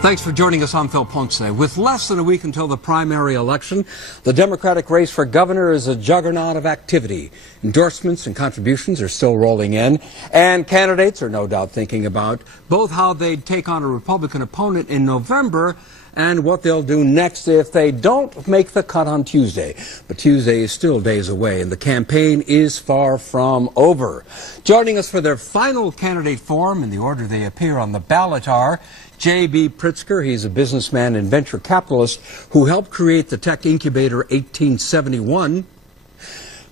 Thanks for joining us. I'm Phil Ponce. With less than a week until the primary election, the Democratic race for governor is a juggernaut of activity. Endorsements and contributions are still rolling in, and candidates are no doubt thinking about both how they'd take on a Republican opponent in November and what they'll do next if they don't make the cut on Tuesday. But Tuesday is still days away, and the campaign is far from over. Joining us for their final candidate forum in the order they appear on the ballot are JB Pritzker. He's a businessman and venture capitalist who helped create the tech incubator 1871.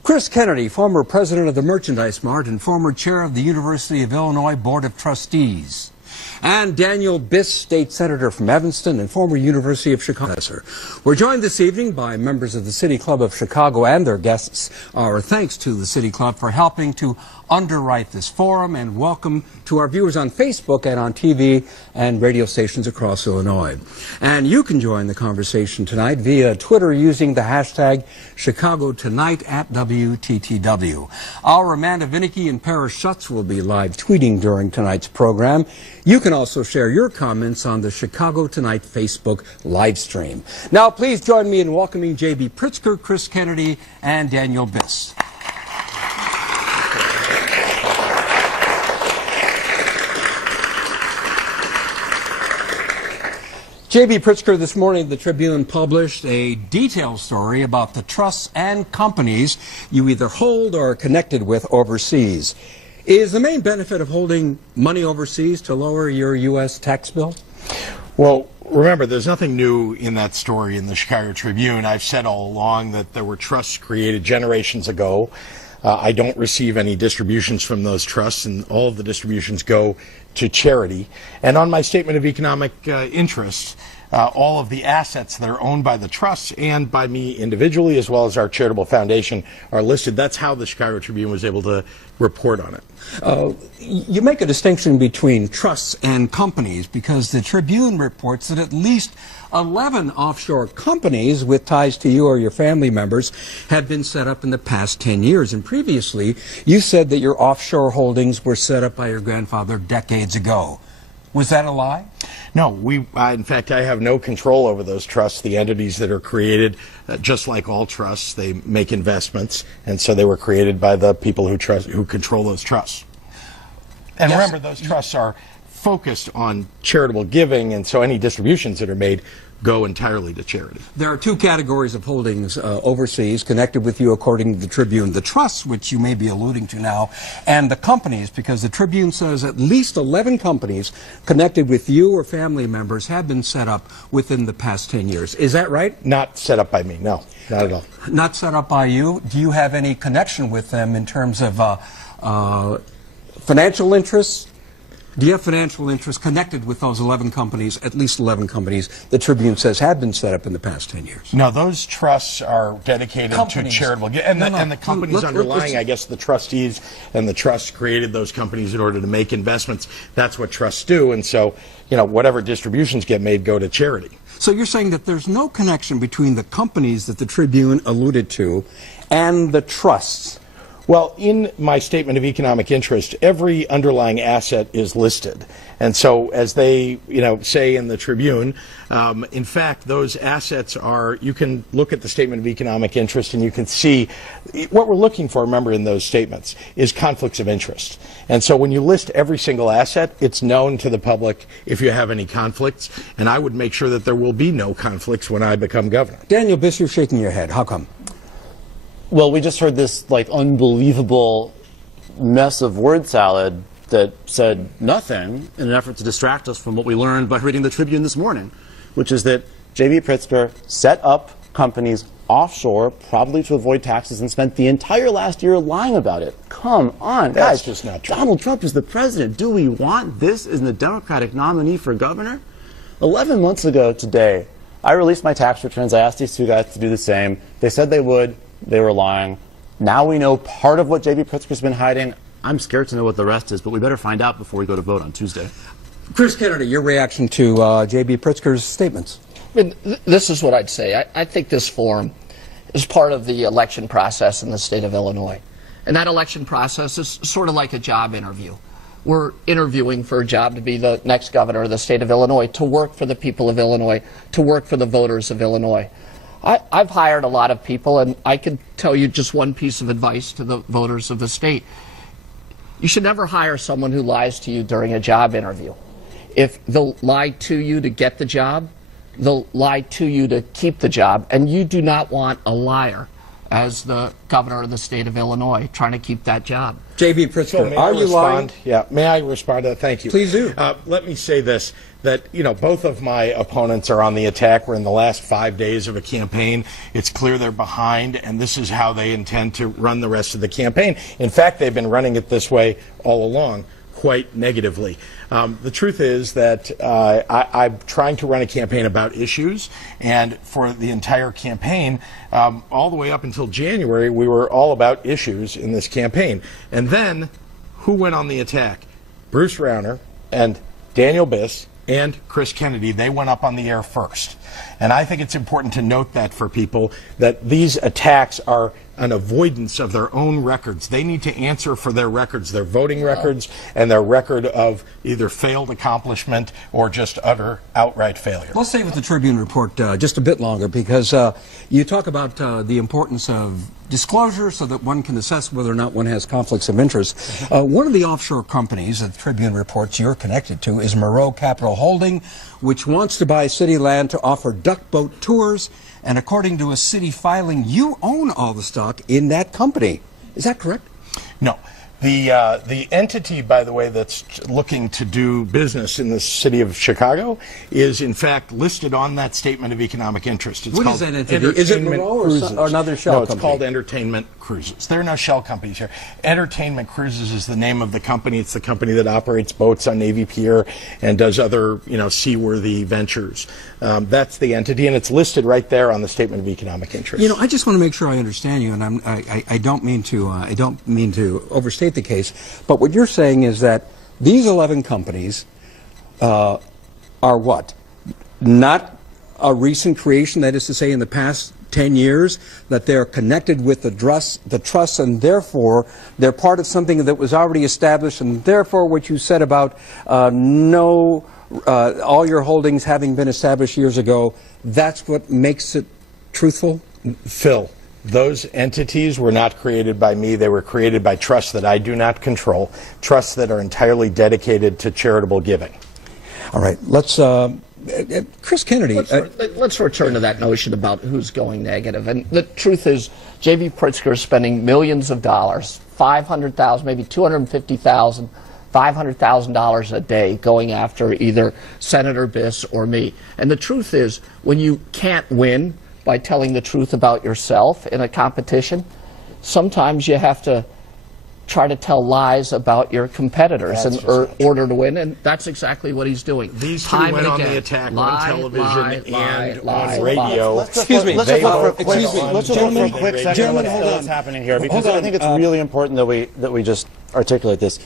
Chris Kennedy, former president of the Merchandise Mart and former chair of the University of Illinois Board of Trustees. And Daniel Biss, state senator from Evanston and former University of Chicago professor. We're joined this evening by members of the City Club of Chicago and their guests. Our thanks to the City Club for helping to underwrite this forum, and welcome to our viewers on Facebook and on TV and radio stations across Illinois. And you can join the conversation tonight via Twitter using the hashtag ChicagoTonight at WTTW. Our Amanda Vinicky and Paris Schutz will be live tweeting during tonight's program. You can also share your comments on the Chicago Tonight Facebook live stream. Now please join me in welcoming JB Pritzker, Chris Kennedy, and Daniel Biss. JB Pritzker, this morning the Tribune published a detailed story about the trusts and companies you either hold or are connected with overseas. Is the main benefit of holding money overseas to lower your U.S. tax bill? Well, remember, there's nothing new in that story in the Chicago Tribune. I've said all along that there were trusts created generations ago. I don't receive any distributions from those trusts, and all of the distributions go to charity. And on my statement of economic interest, all of the assets that are owned by the trusts and by me individually, as well as our charitable foundation, are listed. That's how the Chicago Tribune was able to report on it. You make a distinction between trusts and companies because the Tribune reports that at least 11 offshore companies with ties to you or your family members have been set up in the past 10 years. And previously, you said that your offshore holdings were set up by your grandfather decades ago. Was that a lie? No, in fact, I have no control over those trusts, the entities that are created. Just like all trusts, they make investments, and so they were created by the people who control those trusts. And yes, remember, those trusts are focused on charitable giving, and so any distributions that are made go entirely to charity. There are two categories of holdings overseas connected with you according to the Tribune. The trusts, which you may be alluding to now, and the companies, because the Tribune says at least 11 companies connected with you or family members have been set up within the past 10 years. Is that right? Not set up by me, no, not at all. Not set up by you? Do you have any connection with them in terms of financial interests? Do you have financial interests connected with those 11 companies, at least 11 companies, the Tribune says have been set up in the past 10 years? No, those trusts are dedicated to charitable giving. And the companies underlying, I guess the trustees and the trusts created those companies in order to make investments. That's what trusts do. And so, whatever distributions get made go to charity. So you're saying that there's no connection between the companies that the Tribune alluded to and the trusts? Well, in my statement of economic interest, every underlying asset is listed. And so, as they, say in the Tribune, in fact, those assets are, you can look at the statement of economic interest and you can see what we're looking for, remember, in those statements, is conflicts of interest. And so when you list every single asset, it's known to the public if you have any conflicts. And I would make sure that there will be no conflicts when I become governor. Daniel Biss, you're shaking your head. How come? Well, we just heard this unbelievable mess of word salad that said nothing in an effort to distract us from what we learned by reading the Tribune this morning, which is that JB Pritzker set up companies offshore, probably to avoid taxes, and spent the entire last year lying about it. Come on, guys. That's just not true. Donald Trump is the president. Do we want this as the Democratic nominee for governor? 11 months ago today, I released my tax returns. I asked these two guys to do the same. They said they would. They were lying. Now we know part of what JB Pritzker's been hiding. I'm scared to know what the rest is, but we better find out before we go to vote on Tuesday. Chris Kennedy, your reaction to JB Pritzker's statements? This is what I'd say. I think this forum is part of the election process in the state of Illinois. And that election process is sort of like a job interview. were interviewing for a job to be the next governor of the state of Illinois, to work for the people of Illinois, to work for the voters of Illinois. I've hired a lot of people, and I can tell you just one piece of advice to the voters of the state. You should never hire someone who lies to you during a job interview. If they'll lie to you to get the job, they'll lie to you to keep the job, and you do not want a liar as the governor of the state of Illinois trying to keep that job. JB Pritzker, are you lying? Yeah, may I respond to that? Thank you. Please do. Let me say this, that, you know, both of my opponents are on the attack. We're in the last 5 days of a campaign. It's clear they're behind, and this is how they intend to run the rest of the campaign. In fact, they've been running it this way all along, quite negatively. The truth is that I'm trying to run a campaign about issues, and for the entire campaign, all the way up until January, we were all about issues in this campaign. And then, who went on the attack? Bruce Rauner and Daniel Biss and Chris Kennedy. They went up on the air first. And I think it's important to note that for people, that these attacks are an avoidance of their own records. They need to answer for their records, their voting records, and their record of either failed accomplishment or just utter outright failure. Let's stay with the Tribune report just a bit longer, because you talk about the importance of disclosure so that one can assess whether or not one has conflicts of interest. One of the offshore companies that the Tribune reports you're connected to is Moreau Capital Holding, which wants to buy city land to offer duck boat tours. And according to a city filing, you own all the stock in that company. Is that correct? No. The entity, by the way, that's looking to do business in the city of Chicago is, in fact, listed on that statement of economic interest. It's what called is that entity? Is it Moreau or another shell company? No, it's called Entertainment Cruises. There are no shell companies here. Entertainment Cruises is the name of the company. It's the company that operates boats on Navy Pier and does other, seaworthy ventures. That's the entity, and it's listed right there on the statement of economic interest. I just want to make sure I understand you, and I don't mean to overstate the case, but what you're saying is that these 11 companies are what? Not a recent creation, that is to say in the past 10 years, that they're connected with the trust, and therefore they're part of something that was already established, and therefore what you said about all your holdings having been established years ago, that's what makes it truthful? Phil, those entities were not created by me. They were created by trusts that I do not control, trusts that are entirely dedicated to charitable giving. All right, let's Chris Kennedy. Let's return to that notion about who's going negative. And the truth is, JB Pritzker is spending millions of dollars, $500,000, maybe $250,000, $500,000 a day going after either Senator Biss or me. And the truth is, when you can't win by telling the truth about yourself in a competition, sometimes you have to try to tell lies about your competitors in order to win, and that's exactly what he's doing. These two went on the attack on television and on radio. Excuse me. Let's look for a quick second what's happening here, because I think it's really important that we just articulate this.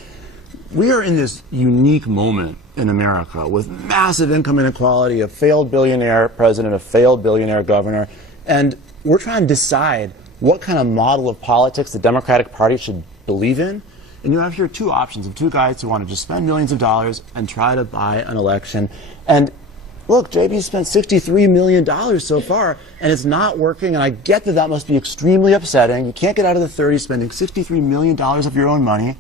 We are in this unique moment in America with massive income inequality, a failed billionaire president, a failed billionaire governor, and we're trying to decide what kind of model of politics the Democratic Party should believe in. And you have here two options of two guys who want to just spend millions of dollars and try to buy an election. And look, JB spent $63 million so far, and it's not working, and I get that must be extremely upsetting. You can't get out of the 30s spending $63 million of your own money,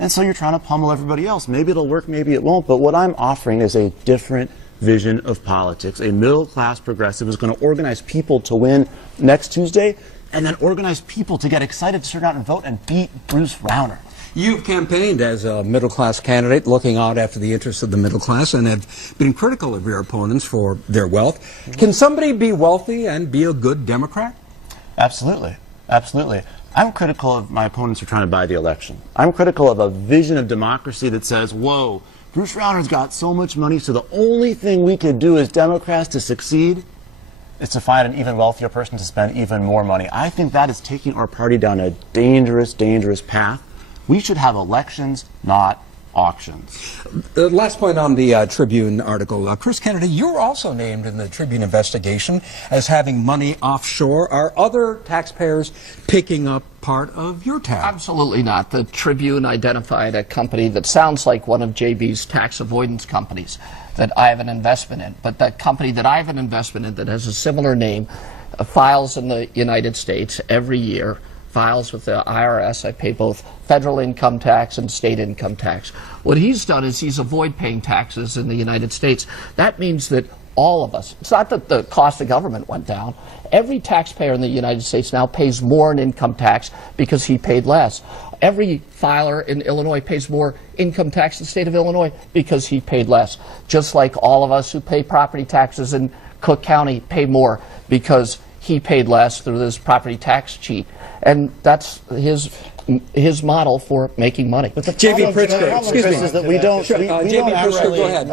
and so you're trying to pummel everybody else. Maybe it'll work, maybe it won't, but what I'm offering is a different vision of politics. A middle-class progressive is going to organize people to win next Tuesday, and then organize people to get excited to turn out and vote and beat Bruce Rauner. You've campaigned as a middle-class candidate, looking out after the interests of the middle class, and have been critical of your opponents for their wealth. Can somebody be wealthy and be a good Democrat? Absolutely. Absolutely. I'm critical of my opponents who are trying to buy the election. I'm critical of a vision of democracy that says, whoa, Bruce Rauner's got so much money, so the only thing we could do as Democrats to succeed is to find an even wealthier person to spend even more money. I think that is taking our party down a dangerous, dangerous path. We should have elections, not auctions. Last point on the Tribune article. Chris Kennedy, you're also named in the Tribune investigation as having money offshore. Are other taxpayers picking up part of your tab? Absolutely not. The Tribune identified a company that sounds like one of JB's tax avoidance companies that I have an investment in. But that company that I have an investment in that has a similar name files in the United States every year, files with the IRS. I pay both federal income tax and state income tax. What he's done is he's avoided paying taxes in the United States. That means that all of us, it's not that the cost of government went down. Every taxpayer in the United States now pays more in income tax because he paid less. Every filer in Illinois pays more income tax in the state of Illinois because he paid less. Just like all of us who pay property taxes in Cook County pay more because he paid less through this property tax cheat. And that's his model for making money. But the JB Pritzker, excuse me, is that we don't. Sure, JB Pritzker, go ahead.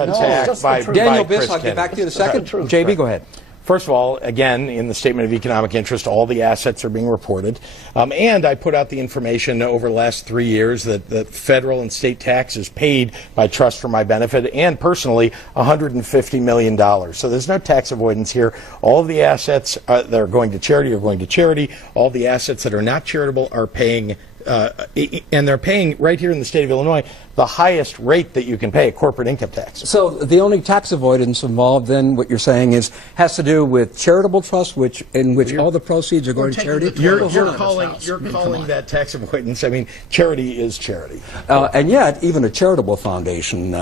Daniel Biss, I'll get back to you in a second. JB, go ahead. First of all, again, in the Statement of Economic Interest, all the assets are being reported. And I put out the information over the last 3 years that the federal and state taxes paid by trust for my benefit and personally $150 million. So there's no tax avoidance here. All of the assets that are going to charity are going to charity. All the assets that are not charitable are paying and they're paying right here in the state of Illinois the highest rate that you can pay, corporate income tax. So the only tax avoidance involved, then, what you're saying is has to do with charitable trust, in which all the proceeds are going to charity. You're calling that tax avoidance. I mean, charity is charity. And yet, even a charitable foundation.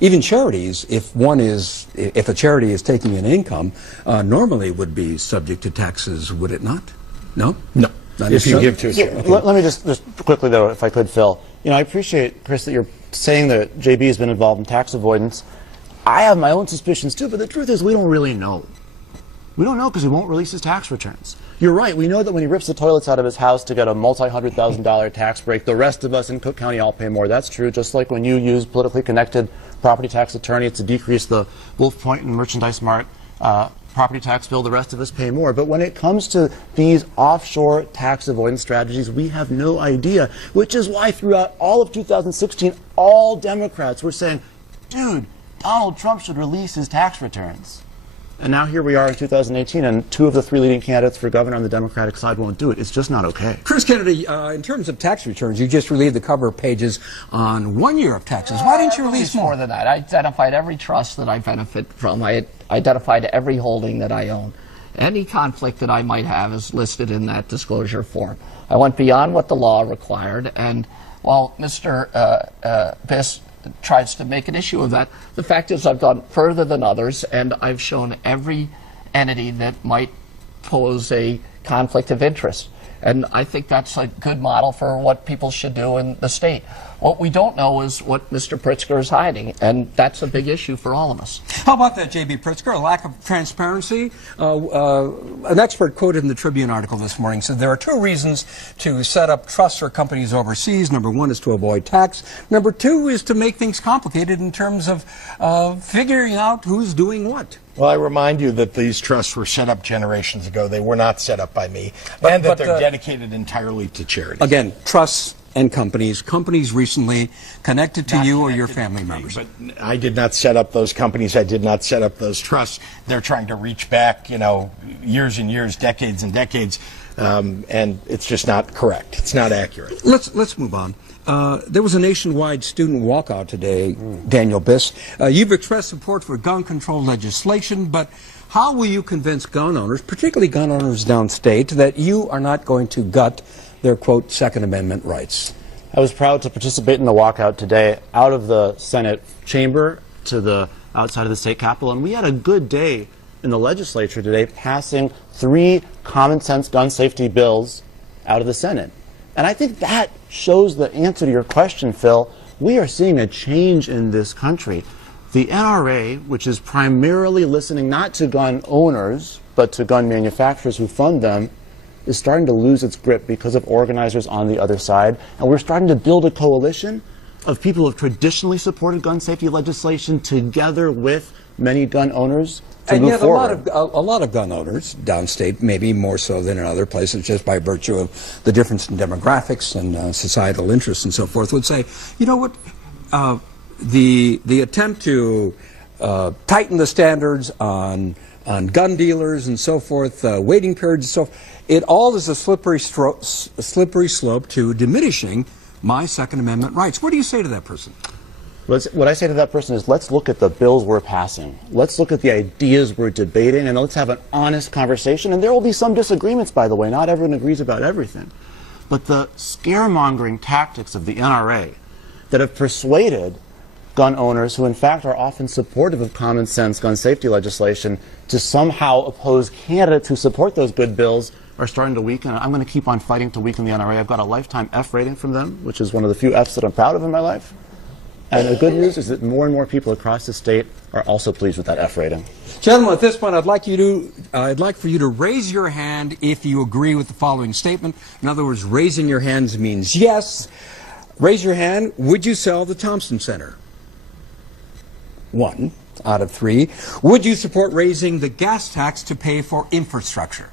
Even charities, if a charity is taking an income, normally would be subject to taxes, would it not? No? No. If you give to a charity. Let me just quickly, though, if I could, Phil. I appreciate, Chris, that you're saying that JB has been involved in tax avoidance. I have my own suspicions, too, but the truth is we don't really know. We don't know because he won't release his tax returns. You're right. We know that when he rips the toilets out of his house to get a multi-$100,000 tax break, the rest of us in Cook County all pay more. That's true, just like when you use politically connected property tax attorneys to decrease the Wolf Point and Merchandise Mart property tax bill, the rest of us pay more. But when it comes to these offshore tax avoidance strategies, we have no idea, which is why throughout all of 2016, all Democrats were saying, dude, Donald Trump should release his tax returns. And now here we are in 2018, and 2 of the 3 leading candidates for governor on the Democratic side won't do it. It's just not okay. Chris Kennedy, in terms of tax returns, you just relieved the cover pages on 1 year of taxes. Why didn't you release more than that? I identified every trust that I benefit from. I identified every holding that I own. Any conflict that I might have is listed in that disclosure form. I went beyond what the law required, and while Mr. Biss tries to make an issue of that, the fact is I've gone further than others, and I've shown every entity that might pose a conflict of interest. And I think that's a good model for what people should do in the state. What we don't know is what Mr. Pritzker is hiding, and that's a big issue for all of us. How about that, JB Pritzker? A lack of transparency? An expert quoted in the Tribune article this morning said there are 2 reasons to set up trusts or companies overseas. Number 1 is to avoid tax. Number 2 is to make things complicated in terms of figuring out who's doing what. Well, I remind you that these trusts were set up generations ago. They were not set up by me, and that they're dedicated entirely to charity. Again, trusts and companies recently connected to you or your family members. But I did not set up those companies. I did not set up those trusts. They're trying to reach back, years and years, decades and decades, and it's just not correct. It's not accurate. Let's move on. There was a nationwide student walkout today, Daniel Biss. You've expressed support for gun control legislation, but how will you convince gun owners, particularly gun owners downstate, that you are not going to gut their, quote, Second Amendment rights? I was proud to participate in the walkout today out of the Senate chamber to the outside of the state capitol, and we had a good day in the legislature today passing 3 common sense gun safety bills out of the Senate. And I think that shows the answer to your question, Phil. We are seeing a change in this country. The NRA, which is primarily listening not to gun owners, but to gun manufacturers who fund them, is starting to lose its grip because of organizers on the other side. And we're starting to build a coalition of people who have traditionally supported gun safety legislation together with many gun owners to move forward. A lot of gun owners downstate, maybe more so than in other places, just by virtue of the difference in demographics and societal interests and so forth, would say, you know what, the attempt to tighten the standards on gun dealers and so forth, waiting periods and so forth, it all is a slippery slope to diminishing my Second Amendment rights. What do you say to that person? What I say to that person is, let's look at the bills we're passing. Let's look at the ideas we're debating, and let's have an honest conversation. And there will be some disagreements, by the way. Not everyone agrees about everything. But the scaremongering tactics of the NRA that have persuaded gun owners, who in fact are often supportive of common sense gun safety legislation, to somehow oppose candidates who support those good bills, are starting to weaken. I'm going to keep on fighting to weaken the NRA. I've got a lifetime F rating from them, which is one of the few Fs that I'm proud of in my life. And the good news is that more and more people across the state are also pleased with that F rating. Gentlemen, at this point, I'd like for you to raise your hand if you agree with the following statement. In other words, raising your hands means yes. Raise your hand. Would you sell the Thompson Center? 1 out of 3. Would you support raising the gas tax to pay for infrastructure?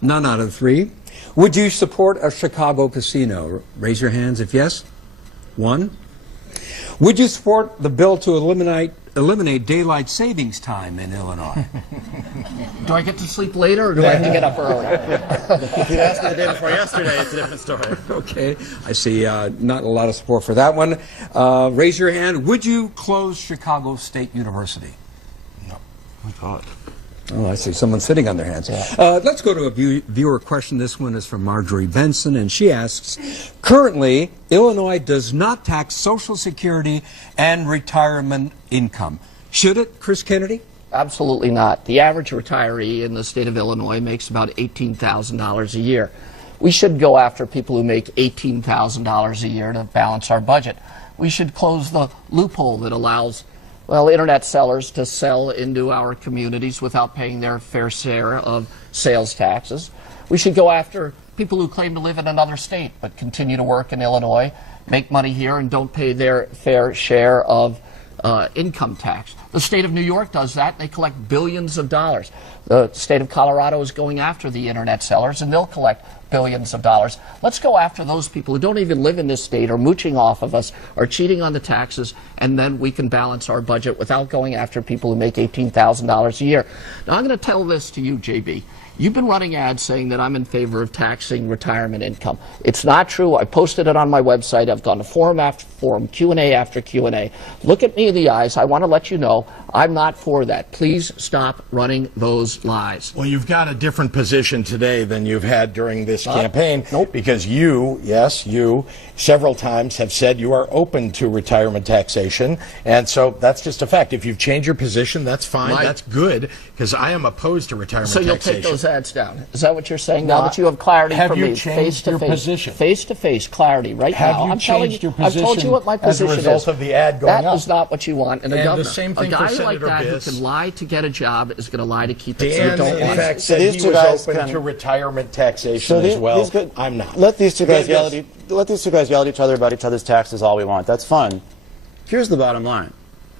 None out of 3. Would you support a Chicago casino? Raise your hands if yes. 1. Would you support the bill to eliminate daylight savings time in Illinois? Do I get to sleep later, or do I have to get up early? If you'd asked me the day before yesterday, it's a different story. Okay, I see not a lot of support for that one. Raise your hand. Would you close Chicago State University? No. Oh my God. Oh, I see someone sitting on their hands. Yeah. Let's go to a viewer question. This one is from Marjorie Benson, and she asks, currently, Illinois does not tax Social Security and retirement income. Should it, Chris Kennedy? Absolutely not. The average retiree in the state of Illinois makes about $18,000 a year. We should go after people who make $18,000 a year to balance our budget. We should close the loophole that allows internet sellers to sell into our communities without paying their fair share of sales taxes. We should go after people who claim to live in another state but continue to work in Illinois, make money here, and don't pay their fair share of income tax. The state of New York does that. They collect billions of dollars. The state of Colorado is going after the internet sellers, and they'll collect billions of dollars. Let's go after those people who don't even live in this state, or mooching off of us, or cheating on the taxes, and then we can balance our budget without going after people who make $18,000 a year. Now, I'm going to tell this to you, JB. You've been running ads saying that I'm in favor of taxing retirement income. It's not true. I posted it on my website. I've gone to forum after forum, Q&A after Q&A. Look at me in the eyes. I want to let you know I'm not for that. Please stop running those lies. Well, you've got a different position today than you've had during this campaign. Nope. Because you, yes, you, several times have said you are open to retirement taxation. And so that's just a fact. If you've changed your position, that's fine. That's good, because I am opposed to retirement taxation. So you'll take those ads down. Is that what you're saying now that you have clarity from me? Have you changed your position? Face-to-face clarity right now. Have you changed your position I've told you what my position is. as a result of the ad going up? That is not what you want in a governor. The same thing a guy for like Senator that Biss. who can lie to get a job is going to lie to keep it. Dan, So you don't in want fact, it. said these he two was guys open to retirement taxation as well. I'm not. Let these two guys Yes. let these two guys yell at each other about each other's taxes all we want. That's fun. Here's the bottom line.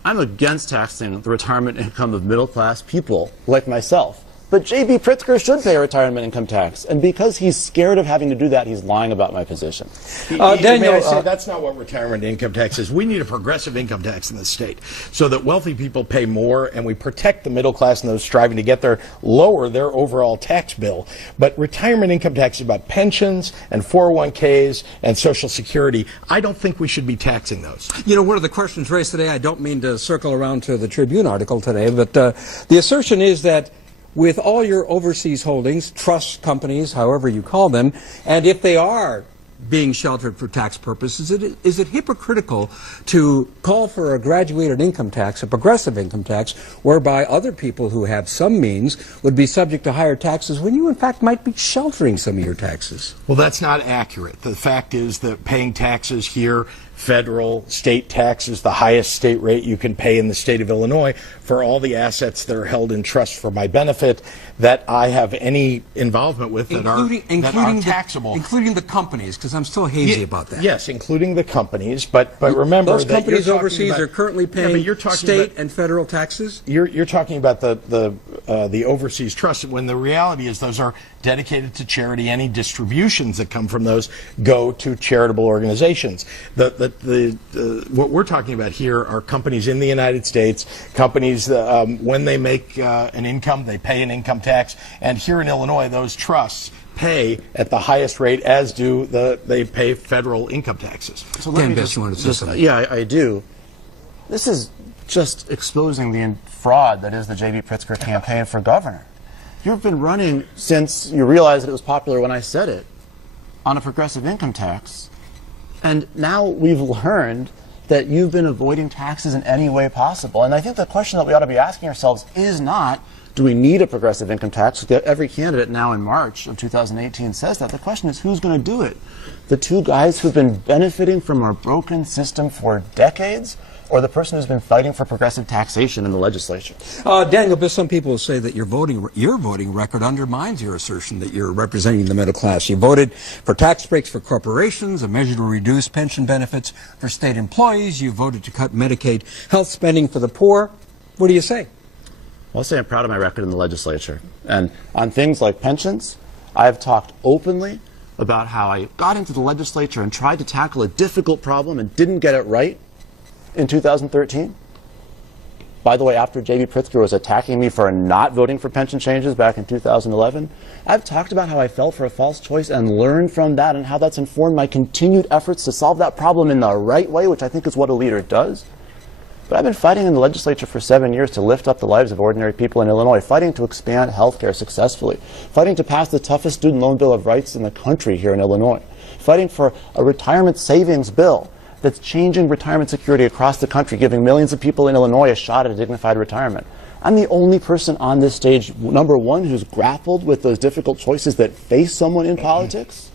I'm against taxing the retirement income of middle-class people like myself. But JB Pritzker should pay a retirement income tax. And because he's scared of having to do that, he's lying about my position. Daniel, may I say, that's not what retirement income tax is. We need a progressive income tax in the state so that wealthy people pay more and we protect the middle class and those striving to get there, lower their overall tax bill. But retirement income tax is about pensions and 401ks and Social Security. I don't think we should be taxing those. You know, one of the questions raised today, I don't mean to circle around to the Tribune article today, but the assertion is that with all your overseas holdings, trust companies, however you call them, and if they are being sheltered for tax purposes, is it hypocritical to call for a graduated income tax, a progressive income tax, whereby other people who have some means would be subject to higher taxes when you in fact might be sheltering some of your taxes? Well, that's not accurate. The fact is that paying taxes here, federal, state taxes, the highest state rate you can pay in the state of Illinois for all the assets that are held in trust for my benefit that I have any involvement with that are taxable. Including the companies, because I'm still hazy about that. Yes, including the companies, but remember those that companies overseas are currently paying state and federal taxes? You're talking about the the overseas trusts, when the reality is those are dedicated to charity. Any distributions that come from those go to charitable organizations. What we're talking about here are companies in the United States, companies when they make an income, they pay an income tax, and here in Illinois, those trusts pay at the highest rate, as do they pay federal income taxes. So let me yeah, I do. This is just exposing the fraud that is the JB Pritzker campaign for governor. You've been running since you realized that it was popular when I said it on a progressive income tax, and now we've learned that you've been avoiding taxes in any way possible. And I think the question that we ought to be asking ourselves is not, do we need a progressive income tax? Every candidate now in March of 2018 says that. The question is, who's going to do it? The two guys who've been benefiting from our broken system for decades, or the person who's been fighting for progressive taxation in the legislature? Daniel Biss, some people will say that your voting record undermines your assertion that you're representing the middle class. You voted for tax breaks for corporations, a measure to reduce pension benefits for state employees. You voted to cut Medicaid health spending for the poor. What do you say? Well, I'll say I'm proud of my record in the legislature. And on things like pensions, I've talked openly about how I got into the legislature and tried to tackle a difficult problem and didn't get it right in 2013. By the way, after JB Pritzker was attacking me for not voting for pension changes back in 2011, I've talked about how I fell for a false choice and learned from that, and how that's informed my continued efforts to solve that problem in the right way, which I think is what a leader does. But I've been fighting in the legislature for 7 years to lift up the lives of ordinary people in Illinois, fighting to expand health care successfully, fighting to pass the toughest student loan bill of rights in the country here in Illinois, fighting for a retirement savings bill that's changing retirement security across the country, giving millions of people in Illinois a shot at a dignified retirement. I'm the only person on this stage, number one, who's grappled with those difficult choices that face someone in politics,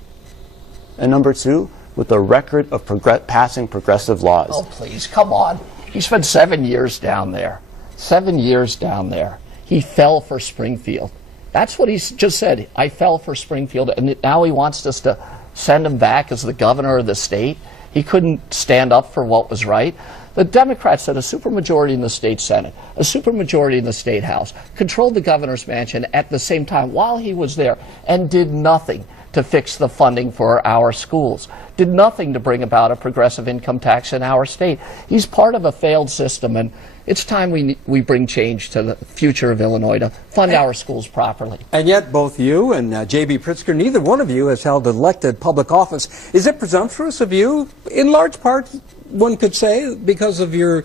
and number two, with the record of passing progressive laws. Oh, please, come on. He spent 7 years down there. 7 years down there. He fell for Springfield. That's what he's just said. I fell for Springfield, and now he wants us to send him back as the governor of the state. He couldn't stand up for what was right. The Democrats had a supermajority in the state Senate, a supermajority in the state House, controlled the governor's mansion at the same time while he was there, and did nothing to fix the funding for our schools, did nothing to bring about a progressive income tax in our state. He's part of a failed system, and it's time we bring change to the future of Illinois to fund our schools properly. And yet both you and JB Pritzker, neither one of you has held elected public office. Is it presumptuous of you, in large part, one could say, because of your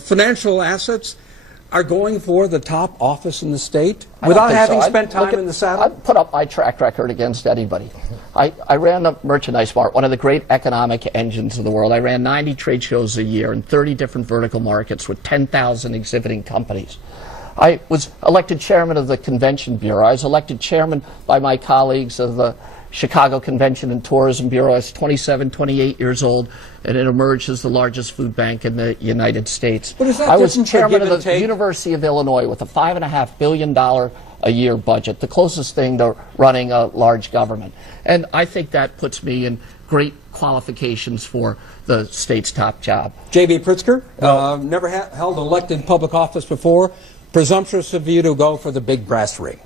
financial assets, are going for the top office in the state without having spent time in the saddle? I'd put up my track record against anybody. I ran the Merchandise Mart, one of the great economic engines of the world. I ran 90 trade shows a year in 30 different vertical markets with 10,000 exhibiting companies. I was elected chairman of the Convention Bureau. I was elected chairman by my colleagues of the Chicago Convention and Tourism Bureau. I was 27, 28 years old, and it emerged as the largest food bank in the United States. I was chairman of the University of Illinois with a $5.5 billion a year budget, the closest thing to running a large government. And I think that puts me in great qualifications for the state's top job. JB Pritzker, never held elected public office before. Presumptuous of you to go for the big brass ring.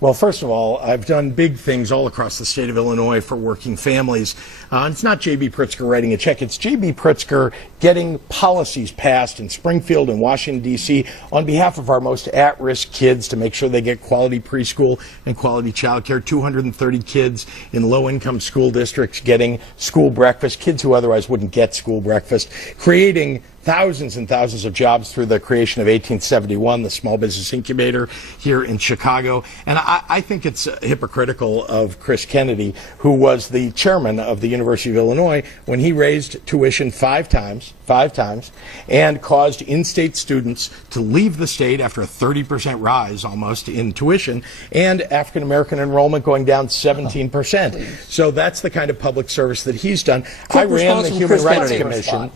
Well, first of all, I've done big things all across the state of Illinois for working families. And it's not J.B. Pritzker writing a check. It's J.B. Pritzker getting policies passed in Springfield and Washington, D.C. on behalf of our most at-risk kids to make sure they get quality preschool and quality child care. 230 kids in low-income school districts getting school breakfast, kids who otherwise wouldn't get school breakfast, creating thousands and thousands of jobs through the creation of 1871, the small business incubator here in Chicago. And I think it's hypocritical of Chris Kennedy, who was the chairman of the University of Illinois, when he raised tuition five times, and caused in-state students to leave the state after a 30% rise almost in tuition, and African-American enrollment going down 17%. So that's the kind of public service that he's done. I ran the Human Rights Commission.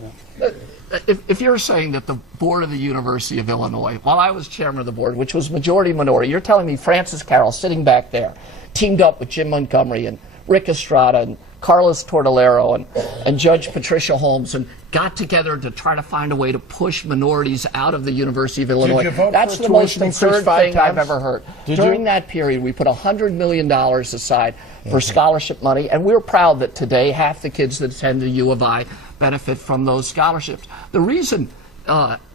If you're saying that the board of the University of Illinois, while I was chairman of the board, which was majority minority, you're telling me Francis Carroll, sitting back there, teamed up with Jim Montgomery and Rick Estrada and Carlos Tortolero and Judge Patricia Holmes and got together to try to find a way to push minorities out of the University of Illinois. you vote That's for the most tuition increase absurd 5 thing I've times? ever heard. Did During you? that period, we put $100 million aside for scholarship money, and we're proud that today half the kids that attend the U of I benefit from those scholarships. The reason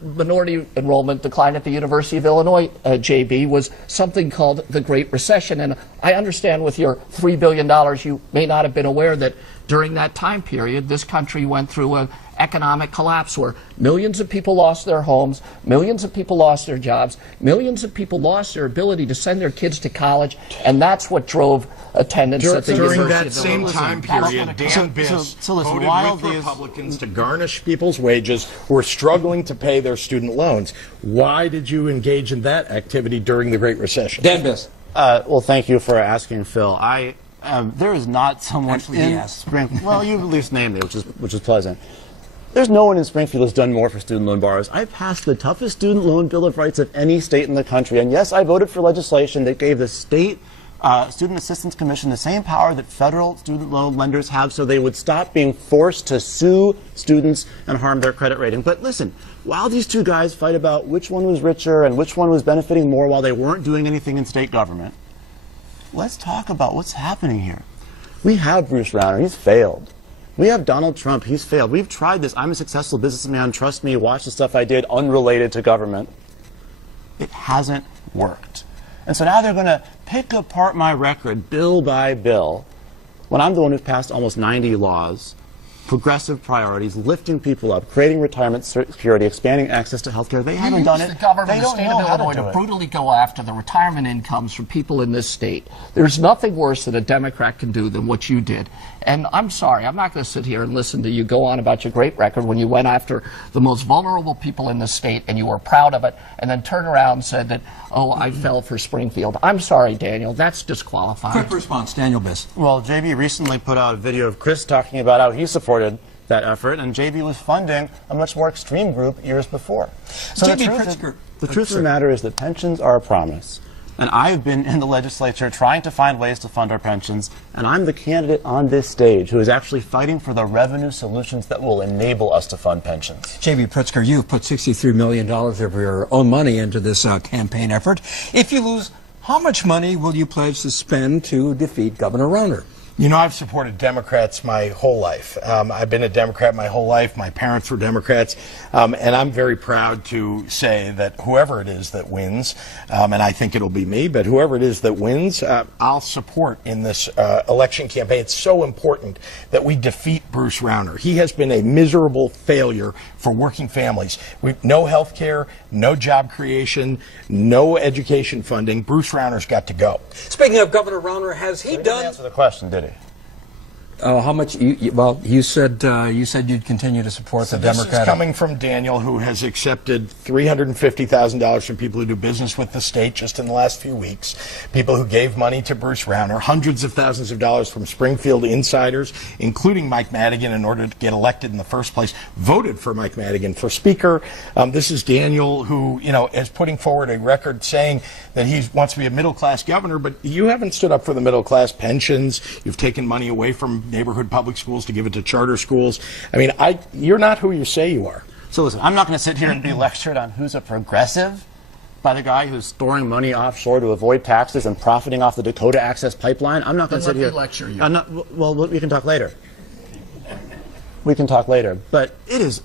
minority enrollment declined at the University of Illinois, JB, was something called the Great Recession. And I understand with your $3 billion, you may not have been aware that during that time period, this country went through an economic collapse where millions of people lost their homes, millions of people lost their jobs, millions of people lost their ability to send their kids to college, and that's what drove attendance at the During University that of same Illinois. time period, Dan Biss so listen, voted while with these- Republicans to garnish people's wages who are struggling to pay their student loans. Why did you engage in that activity during the Great Recession? Dan Biss. Well, thank you for asking, Phil. There is not someone Actually, he in asked. Springfield. Well, you at least named it, which is pleasant. There's no one in Springfield who's done more for student loan borrowers. I passed the toughest student loan bill of rights of any state in the country, and yes, I voted for legislation that gave the state Student Assistance Commission the same power that federal student loan lenders have, so they would stop being forced to sue students and harm their credit rating. But listen, while these two guys fight about which one was richer and which one was benefiting more while they weren't doing anything in state government, let's talk about what's happening here. We have Bruce Rauner. He's failed. We have Donald Trump. He's failed. We've tried this. I'm a successful businessman. Trust me. Watch the stuff I did unrelated to government. It hasn't worked. And so now they're going to pick apart my record bill by bill when I'm the one who's passed almost 90 laws, progressive priorities, lifting people up, creating retirement security, expanding access to health care. They haven't done it. The government They of the don't state know of how to Illinois do to it. brutally go after the retirement incomes for people in this state. There's nothing worse that a Democrat can do than what you did. And I'm sorry, I'm not going to sit here and listen to you go on about your great record when you went after the most vulnerable people in the state and you were proud of it, and then turn around and said that, oh, I fell for Springfield. I'm sorry, Daniel, that's disqualifying. Quick response, Daniel Biss. Well, JB recently put out a video of Chris talking about how he supported that effort, and JB was funding a much more extreme group years before. So JB the truth Pritzker. the truth of the matter is that pensions are a promise. And I have been in the legislature trying to find ways to fund our pensions, and I'm the candidate on this stage who is actually fighting for the revenue solutions that will enable us to fund pensions. JB Pritzker, you've put $63 million of your own money into this campaign effort. If you lose, how much money will you pledge to spend to defeat Governor Rauner? You know, I've supported Democrats my whole life. I've been a Democrat my whole life. My parents were Democrats. And I'm very proud to say that whoever it is that wins, and I think it'll be me, but whoever it is that wins, I'll support in this election campaign. It's so important that we defeat Bruce Rauner. He has been a miserable failure for working families. No health care, no job creation, no education funding. Bruce Rauner's got to go. Speaking of Governor Rauner, has he He didn't done... answer the question, did he? how much? Well, you said you'd continue to support the This is Democratic. coming from Daniel, who has accepted $350,000 from people who do business with the state just in the last few weeks, people who gave money to Bruce Rauner, hundreds of thousands of dollars from Springfield insiders, including Mike Madigan, in order to get elected in the first place, voted for Mike Madigan for Speaker. This is Daniel, who is putting forward a record saying that he wants to be a middle-class governor, but you haven't stood up for the middle-class pensions. You've taken money away from neighborhood public schools to give it to charter schools. I mean, you're not who you say you are. So listen, I'm not going to sit here and be lectured on who's a progressive by the guy who's storing money offshore to avoid taxes and profiting off the Dakota Access Pipeline. I'm not going to sit Let me here. lecture you. I'm not, well, we can talk later. We can talk later. But it is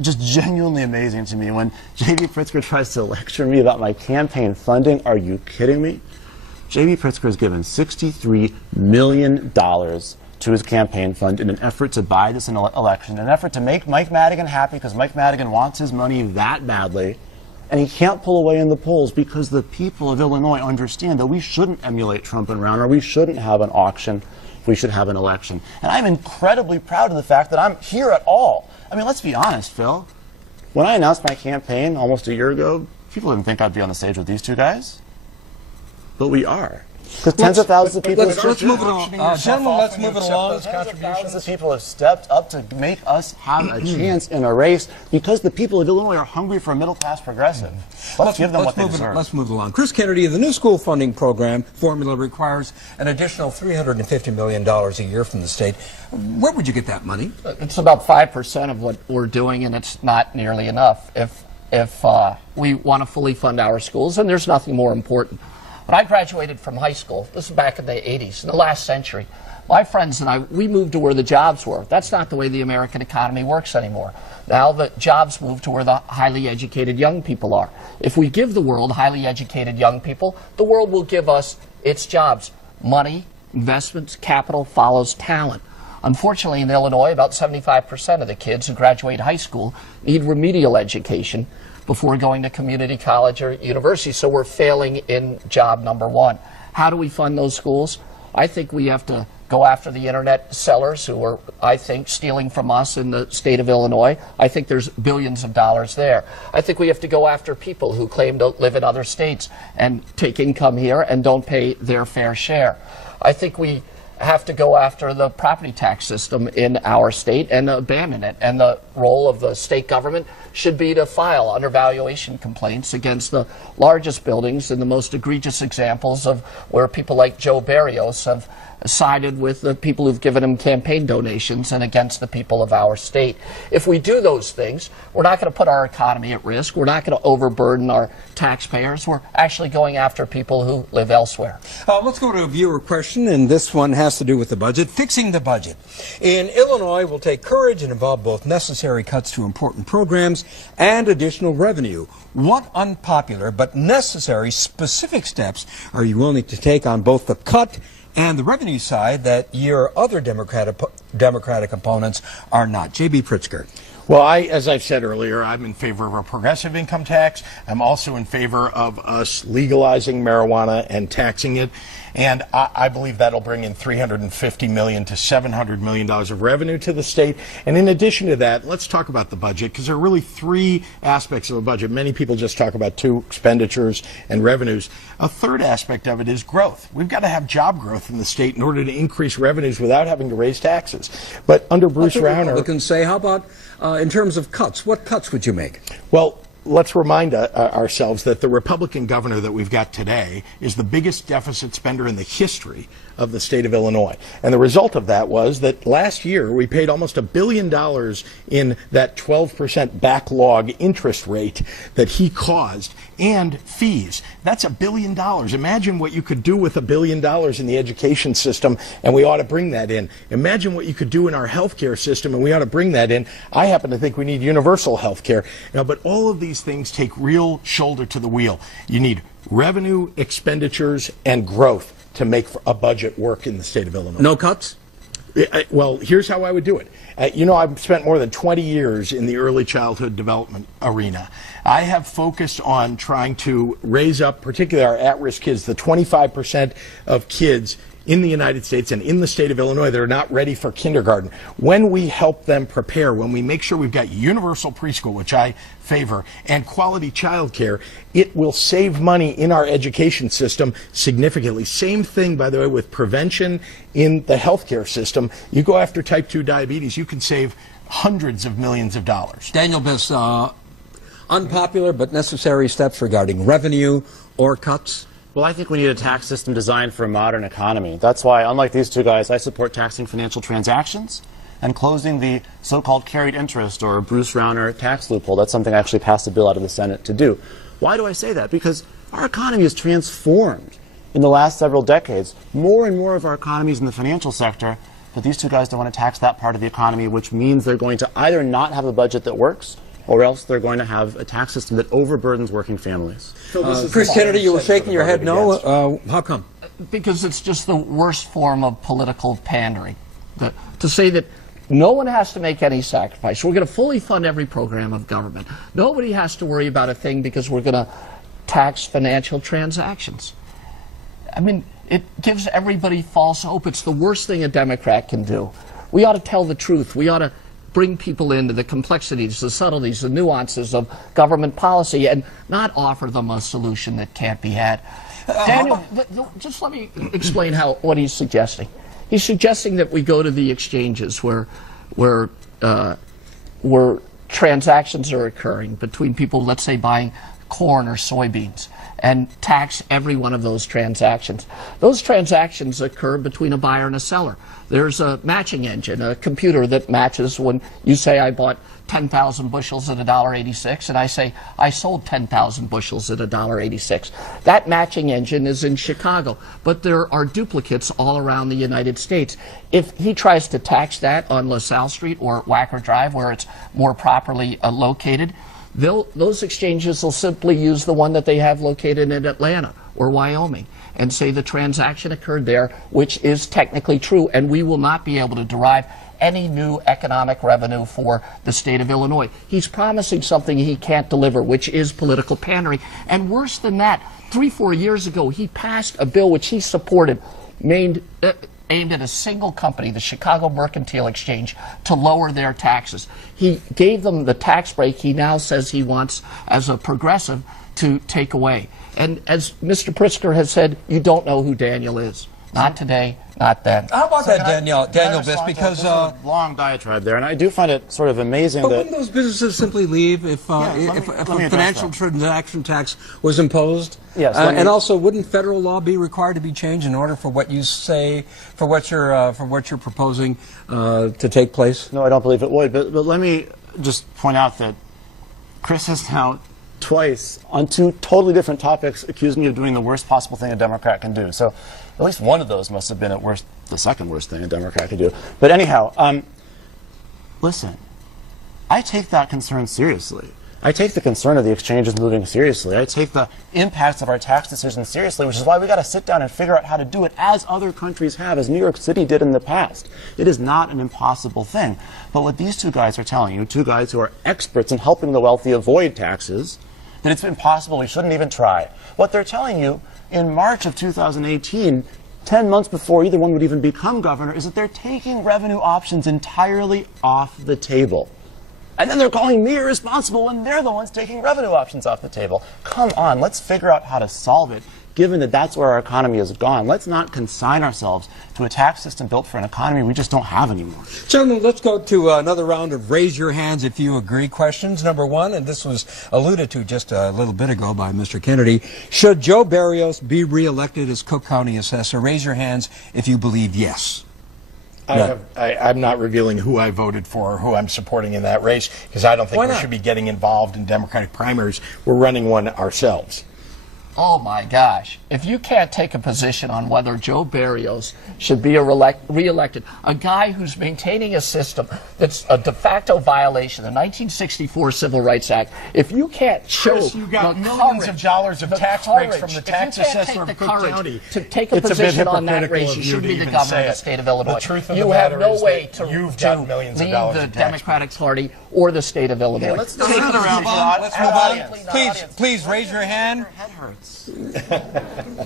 just genuinely amazing to me when JB Pritzker tries to lecture me about my campaign funding. Are you kidding me? JB Pritzker has given $63 million to his campaign fund in an effort to buy this election, in an effort to make Mike Madigan happy because Mike Madigan wants his money that badly. And he can't pull away in the polls because the people of Illinois understand that we shouldn't emulate Trump and Rauner. We shouldn't have an auction. We should have an election. And I'm incredibly proud of the fact that I'm here at all. I mean, let's be honest, Phil. When I announced my campaign almost a year ago, people didn't think I'd be on the stage with these two guys. But we are. Because tens of thousands of people... Let's move it along. Gentlemen, let's move it along. Tens of thousands of people have stepped up to make us have a chance in a race because the people of Illinois are hungry for a middle-class progressive. Let's give them what they deserve. Let's move along. Chris Kennedy, the new school funding program formula requires an additional $350 million a year from the state. Where would you get that money? It's about 5% of what we're doing, and it's not nearly enough if we want to fully fund our schools, and there's nothing more important. When I graduated from high school, this is back in the 80s, in the last century, my friends and I, we moved to where the jobs were. That's not the way the American economy works anymore. Now the jobs move to where the highly educated young people are. If we give the world highly educated young people, the world will give us its jobs. Money, investments, capital follows talent. Unfortunately, in Illinois, about 75% of the kids who graduate high school need remedial education before going to community college or university, so we're failing in job number one. How do we fund those schools? I think we have to go after the internet sellers who are, I think, stealing from us in the state of Illinois. I think there's billions of dollars there. I think we have to go after people who claim to live in other states and take income here and don't pay their fair share. I think we have to go after the property tax system in our state and abandon it. And the role of the state government should be to file undervaluation complaints against the largest buildings and the most egregious examples of where people like Joe Barrios have sided with the people who've given him campaign donations and against the people of our state. If we do those things, we're not going to put our economy at risk. We're not going to overburden our taxpayers. We're actually going after people who live elsewhere. Let's go to a viewer question, and this one has to do with the budget. Fixing the budget. In Illinois will take courage and involve both necessary cuts to important programs and additional revenue. What unpopular but necessary specific steps are you willing to take on both the cut and the revenue side that your other Democratic opponents are not? JB Pritzker. Well, as I've said earlier, I'm in favor of a progressive income tax. I'm also in favor of us legalizing marijuana and taxing it. And I believe that'll bring in $350 million to $700 million of revenue to the state. And in addition to that, let's talk about the budget, because there are really three aspects of a budget. Many people just talk about two: expenditures and revenues. A third aspect of it is growth. We've got to have job growth in the state in order to increase revenues without having to raise taxes. But under Bruce Rauner... We can say, how about in terms of cuts? What cuts would you make? Well, let's remind ourselves that the Republican governor that we've got today is the biggest deficit spender in the history of the state of Illinois. And the result of that was that last year we paid almost $1 billion in that 12% backlog interest rate that he caused, and fees. That's $1 billion. Imagine what you could do with $1 billion in the education system, and we ought to bring that in. Imagine what you could do in our healthcare system, and we ought to bring that in. I happen to think we need universal healthcare. But all of these things take real shoulder to the wheel. You need revenue, expenditures, and growth to make a budget work in the state of Illinois. No cuts? Well, here's how I would do it. I've spent more than 20 years in the early childhood development arena. I have focused on trying to raise up, particularly our at-risk kids, the 25% of kids in the United States and in the state of Illinois that are not ready for kindergarten. When we help them prepare, when we make sure we've got universal preschool, which I favor, and quality child care, it will save money in our education system significantly. Same thing, by the way, with prevention in the healthcare system. You go after type 2 diabetes, you can save hundreds of millions of dollars. Daniel Biss, unpopular but necessary steps regarding revenue or cuts? Well, I think we need a tax system designed for a modern economy. That's why, unlike these two guys, I support taxing financial transactions and closing the so-called carried interest or Bruce Rauner tax loophole. That's something I actually passed a bill out of the Senate to do. Why do I say that? Because our economy has transformed in the last several decades. More and more of our economy is in the financial sector, but these two guys don't want to tax that part of the economy, which means they're going to either not have a budget that works, or else they're going to have a tax system that overburdens working families. Chris Kennedy, you were shaking your head no. How come? Because it's just the worst form of political pandering. To say that no one has to make any sacrifice. We're going to fully fund every program of government. Nobody has to worry about a thing because we're going to tax financial transactions. I mean, it gives everybody false hope. It's the worst thing a Democrat can do. We ought to tell the truth. We ought to bring people into the complexities, the subtleties, the nuances of government policy and not offer them a solution that can't be had. Daniel, just let me explain what he's suggesting. He's suggesting that we go to the exchanges where transactions are occurring between people, let's say, buying corn or soybeans, and tax every one of those transactions. Those transactions occur between a buyer and a seller. There's a matching engine, a computer that matches when you say I bought 10,000 bushels at $1.86, and I say I sold 10,000 bushels at $1.86. That matching engine is in Chicago, but there are duplicates all around the United States. If he tries to tax that on LaSalle Street or Wacker Drive, where it's more properly located, those exchanges will simply use the one that they have located in Atlanta or Wyoming and say the transaction occurred there, which is technically true, and we will not be able to derive any new economic revenue for the state of Illinois. He's promising something he can't deliver, which is political pandering. And worse than that, 3-4 years ago, he passed a bill which he supported, aimed at a single company, the Chicago Mercantile Exchange, to lower their taxes. He gave them the tax break he now says he wants, as a progressive, to take away. And as Mr. Pritzker has said, you don't know who Daniel is. Not today, not then. How about that, Daniel Biss? Because a long diatribe there, and I do find it sort of amazing but that. Wouldn't those businesses simply leave if a financial transaction tax was imposed? Yes. And also, wouldn't federal law be required to be changed in order for what you say, for what you're proposing to take place? No, I don't believe it would. But let me just point out that Chris has now twice, on two totally different topics, accused me of doing the worst possible thing a Democrat can do. So at least one of those must have been at worst the second worst thing a Democrat could do. But anyhow, listen, I take that concern seriously. I take the concern of the exchanges moving seriously. I take the impacts of our tax decisions seriously, which is why we got to sit down and figure out how to do it as other countries have, as New York City did in the past. It is not an impossible thing. But what these two guys are telling you, two guys who are experts in helping the wealthy avoid taxes, that it's impossible, we shouldn't even try. What they're telling you in March of 2018, 10 months before either one would even become governor, is that they're taking revenue options entirely off the table. And then they're calling me irresponsible when they're the ones taking revenue options off the table. Come on, let's figure out how to solve it, given that that's where our economy has gone. Let's not consign ourselves to a tax system built for an economy we just don't have anymore. Gentlemen, let's go to another round of raise your hands if you agree questions. Number one, and this was alluded to just a little bit ago by Mr. Kennedy, should Joe Barrios be reelected as Cook County Assessor? Raise your hands if you believe yes. I'm not revealing who I voted for or who I'm supporting in that race, because I don't think we should be getting involved in Democratic primaries. We're running one ourselves. Oh my gosh. If you can't take a position on whether Joe Barrios should be reelected, a guy who's maintaining a system that's a de facto violation of the 1964 Civil Rights Act, if you can't show Chris, you got the millions courage, of dollars of tax breaks from the tax assessor of Cook County to take a position on that race, you shouldn't be the governor of the state of Illinois. The truth of you the matter have no is way that to you've got millions of lead dollars the of tax Democratic Party or the state of Illinois. Okay, let's take it around. Let's move on. Please raise your hand. Your head hurts.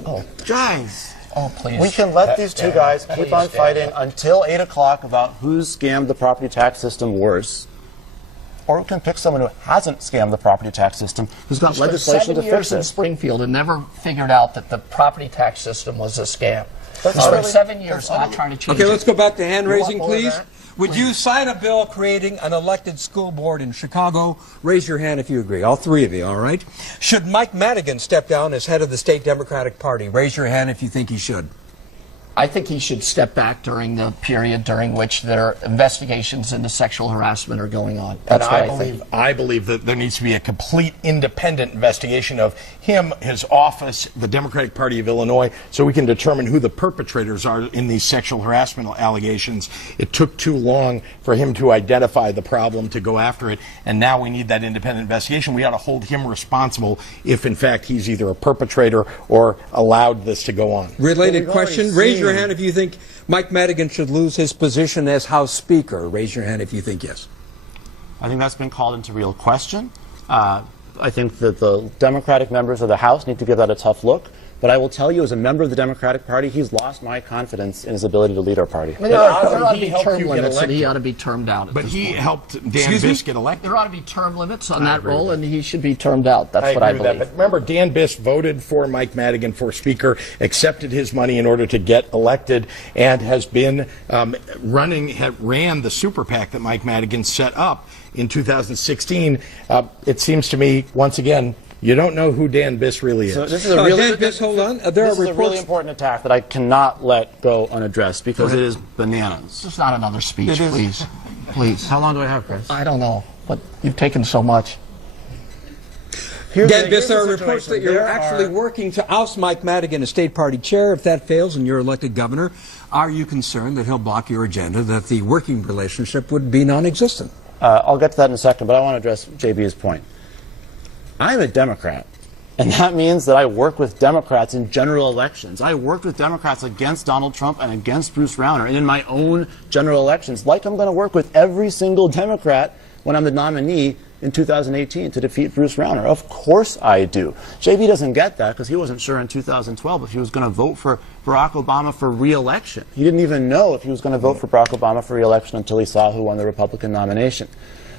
Oh, guys. Oh, please. We can let these two guys keep on fighting until 8 o'clock about who's scammed the property tax system worse. Or we can pick someone who hasn't scammed the property tax system, who's got legislation to fix it. 7 years in Springfield and never figured out that the property tax system was a scam. That's Spent really, 7 years not trying to change Okay, let's go back to hand raising, more of please. that? Would you sign a bill creating an elected school board in Chicago? Raise your hand if you agree. All three of you, all right? Should Mike Madigan step down as head of the state Democratic Party? Raise your hand if you think he should. I think he should step back during the period during which their investigations into sexual harassment are going on. That's what I believe that there needs to be a complete independent investigation of him, his office, the Democratic Party of Illinois, so we can determine who the perpetrators are in these sexual harassment allegations. It took too long for him to identify the problem, to go after it, and now we need that independent investigation. We ought to hold him responsible if, in fact, he's either a perpetrator or allowed this to go on. Related question. Raise your hand if you think Mike Madigan should lose his position as House Speaker. Raise your hand if you think yes. I think that's been called into real question. I think that the Democratic members of the House need to give that a tough look. But I will tell you, as a member of the Democratic Party, he's lost my confidence in his ability to lead our party. I mean, there ought to be term limits, and he ought to be termed out. But he helped Dan Biss get elected. There ought to be term limits on that role, and he should be termed out. That's what I believe. But remember, Dan Biss voted for Mike Madigan for Speaker, accepted his money in order to get elected, and has been ran the super PAC that Mike Madigan set up in 2016. It seems to me, once again, you don't know who Dan Biss really is. So this is a really, Dan Biss, hold on. This is a really important attack that I cannot let go unaddressed because it is bananas. This is not another speech, please. Please. How long do I have, Chris? I don't know, but you've taken so much. Dan Biss, there are reports that you're actually working to oust Mike Madigan as state party chair. If that fails and you're elected governor, are you concerned that he'll block your agenda, that the working relationship would be non-existent? I'll get to that in a second, but I want to address JB's point. I'm a Democrat, and that means that I work with Democrats in general elections. I worked with Democrats against Donald Trump and against Bruce Rauner, and in my own general elections, like I'm going to work with every single Democrat when I'm the nominee in 2018 to defeat Bruce Rauner. Of course I do. JB doesn't get that because he wasn't sure in 2012 if he was going to vote for Barack Obama for re-election. He didn't even know if he was going to vote for Barack Obama for re-election until he saw who won the Republican nomination.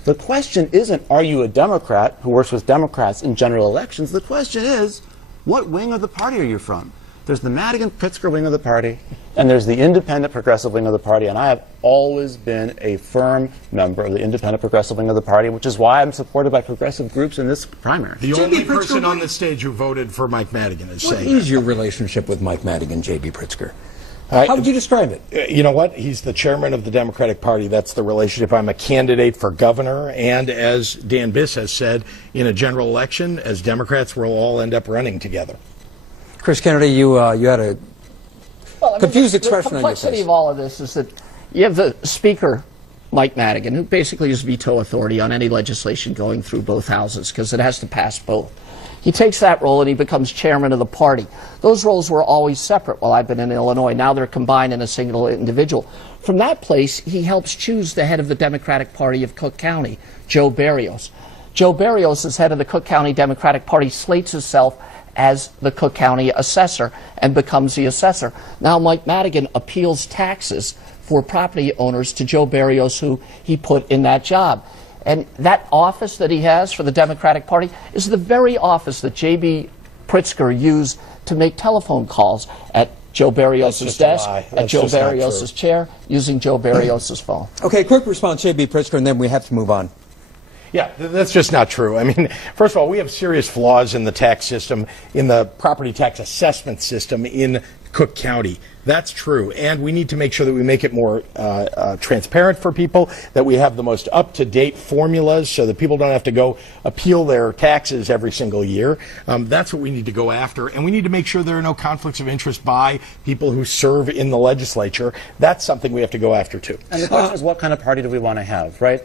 The question isn't, are you a Democrat who works with Democrats in general elections? The question is, what wing of the party are you from? There's the Madigan-Pritzker wing of the party, and there's the independent progressive wing of the party, and I have always been a firm member of the independent progressive wing of the party, which is why I'm supported by progressive groups in this primary. The only person on the stage who voted for Mike Madigan is saying that. What is your relationship with Mike Madigan, JB Pritzker? How would you describe it? You know what? He's the chairman of the Democratic Party. That's the relationship. I'm a candidate for governor, and as Dan Biss has said, in a general election, as Democrats, we'll all end up running together. Chris Kennedy, you had a confused expression on your face. The complexity of all of this is that you have the Speaker, Mike Madigan, who basically is veto authority on any legislation going through both houses because it has to pass both. He takes that role and he becomes chairman of the party. Those roles were always separate while I've been in Illinois. Now they're combined in a single individual. From that place, he helps choose the head of the Democratic Party of Cook County, Joe Berrios. Joe Berrios, as head of the Cook County Democratic Party, slates himself as the Cook County assessor and becomes the assessor. Now Mike Madigan appeals taxes for property owners to Joe Berrios, who he put in that job. And that office that he has for the Democratic Party is the very office that JB Pritzker used to make telephone calls at Joe Berrios' desk, at Joe Berrios' chair, using Joe Berrios' phone. Okay, quick response, JB Pritzker, and then we have to move on. Yeah, that's just not true. I mean, first of all, we have serious flaws in the tax system, in the property tax assessment system in Cook County. That's true. And we need to make sure that we make it more transparent for people, that we have the most up-to-date formulas so that people don't have to go appeal their taxes every single year. That's what we need to go after. And we need to make sure there are no conflicts of interest by people who serve in the legislature. That's something we have to go after, too. And the question is, what kind of party do we want to have, right?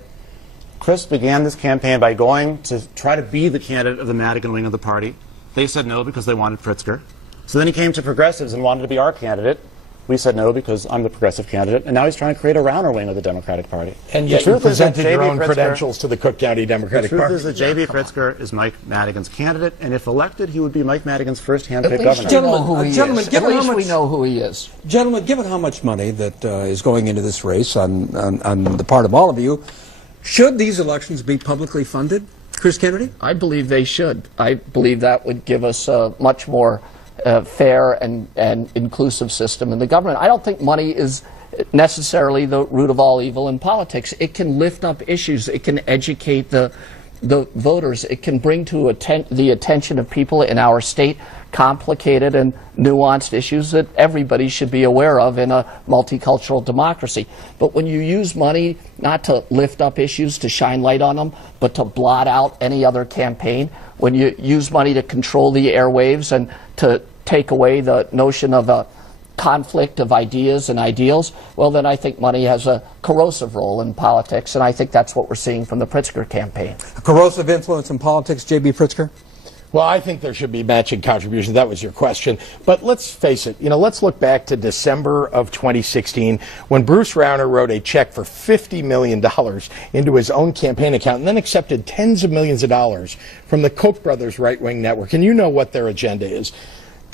Chris began this campaign by going to try to be the candidate of the Madigan wing of the party. They said no because they wanted Pritzker. So then he came to progressives and wanted to be our candidate. We said no because I'm the progressive candidate. And now he's trying to create a Rauner wing of the Democratic Party. And yet you presented your own credentials to the Cook County Democratic Party. The truth is that JB Pritzker is Mike Madigan's candidate, and if elected, he would be Mike Madigan's first handpicked governor. Gentlemen, we know who he is. Gentlemen, given how much money that is going into this race on the part of all of you, should these elections be publicly funded? Chris Kennedy? I believe they should. I believe that would give us a much more fair and inclusive system in the government. I don't think money is necessarily the root of all evil in politics. It can lift up issues. It can educate the voters. It can bring to the attention of people in our state complicated and nuanced issues that everybody should be aware of in a multicultural democracy. But when you use money not to lift up issues, to shine light on them, but to blot out any other campaign, when you use money to control the airwaves and to take away the notion of a conflict of ideas and ideals, well, then I think money has a corrosive role in politics, and I think that's what we're seeing from the Pritzker campaign. A corrosive influence in politics, JB Pritzker? Well, I think there should be matching contributions. That was your question. But let's face it, let's look back to December of 2016 when Bruce Rauner wrote a check for $50 million into his own campaign account and then accepted tens of millions of dollars from the Koch brothers right-wing network. And you know what their agenda is.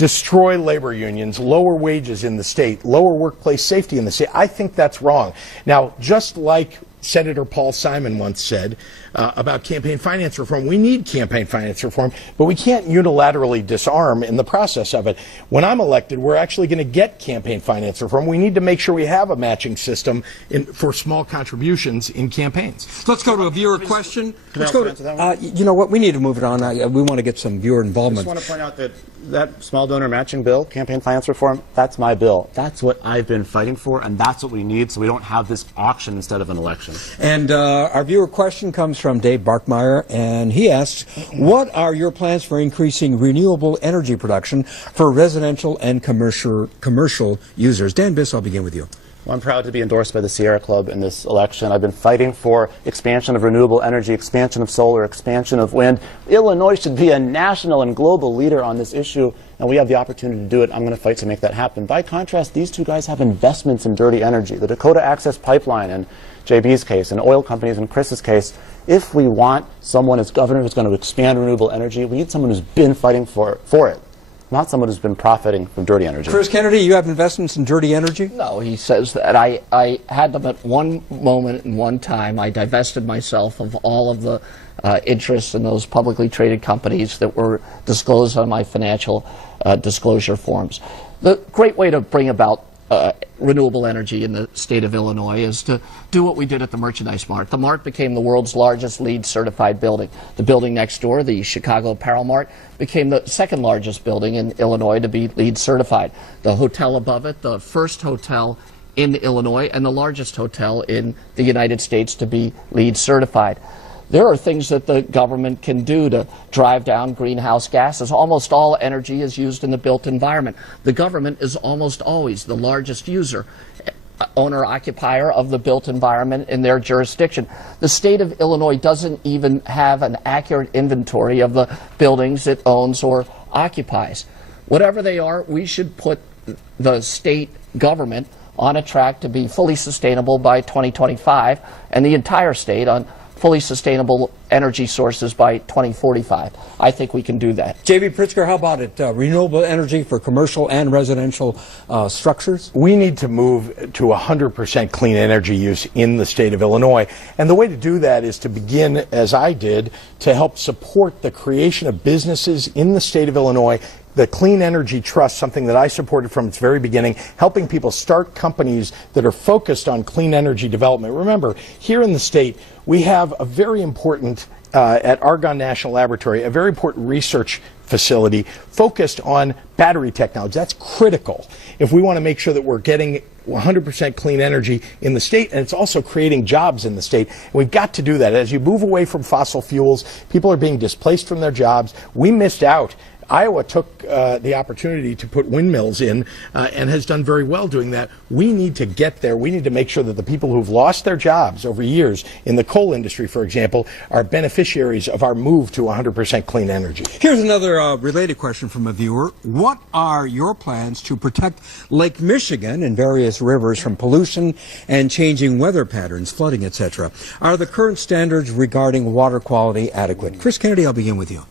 destroy labor unions, lower wages in the state, lower workplace safety in the state. I think that's wrong. Now, just like Senator Paul Simon once said about campaign finance reform, we need campaign finance reform, but we can't unilaterally disarm in the process of it. When I'm elected, we're actually going to get campaign finance reform. We need to make sure we have a matching system for small contributions in campaigns. Let's go to a viewer question. Let's go answer that one? you know what? We need to move it on. We want to get some viewer I involvement. just want to point out that that small donor matching bill, campaign finance reform, that's my bill. That's what I've been fighting for, and that's what we need so we don't have this auction instead of an election. And our viewer question comes from Dave Barkmeyer, and he asks, what are your plans for increasing renewable energy production for residential and commercial users? Dan Biss, I'll begin with you. Well, I'm proud to be endorsed by the Sierra Club in this election. I've been fighting for expansion of renewable energy, expansion of solar, expansion of wind. Illinois should be a national and global leader on this issue, and we have the opportunity to do it. I'm going to fight to make that happen. By contrast, these two guys have investments in dirty energy. The Dakota Access Pipeline in JB's case, and oil companies in Chris's case. If we want someone as governor who's going to expand renewable energy, we need someone who's been fighting for it. Not someone who's been profiting from dirty energy. Chris Kennedy, you have investments in dirty energy? No, he says that. I had them at one moment and one time. I divested myself of all of the interests in those publicly traded companies that were disclosed on my financial disclosure forms. The great way to bring about renewable energy in the state of Illinois is to do what we did at the Merchandise Mart. The Mart became the world's largest LEED certified building. The building next door, the Chicago Apparel Mart, became the second largest building in Illinois to be LEED certified. The hotel above it, the first hotel in Illinois and the largest hotel in the United States to be LEED certified. There are things that the government can do to drive down greenhouse gases. Almost all energy is used in the built environment. The government is almost always the largest user, owner-occupier of the built environment in their jurisdiction. The state of Illinois doesn't even have an accurate inventory of the buildings it owns or occupies. Whatever they are, we should put the state government on a track to be fully sustainable by 2025 and the entire state on fully sustainable energy sources by 2045. I think we can do that. JB Pritzker, how about it? Renewable energy for commercial and residential structures? We need to move to 100% clean energy use in the state of Illinois. And the way to do that is to begin, as I did, to help support the creation of businesses in the state of Illinois. The Clean Energy Trust, something that I supported from its very beginning, helping people start companies that are focused on clean energy development. Remember, here in the state, we have a very important, at Argonne National Laboratory, a very important research facility focused on battery technology. That's critical if we want to make sure that we're getting 100% clean energy in the state, and it's also creating jobs in the state. And we've got to do that. As you move away from fossil fuels, people are being displaced from their jobs. We missed out. Iowa took the opportunity to put windmills in and has done very well doing that. We need to get there. We need to make sure that the people who've lost their jobs over years in the coal industry, for example, are beneficiaries of our move to 100% clean energy. Here's another related question from a viewer. What are your plans to protect Lake Michigan and various rivers from pollution and changing weather patterns, flooding, etc.? Are the current standards regarding water quality adequate? Chris Kennedy, I'll begin with you.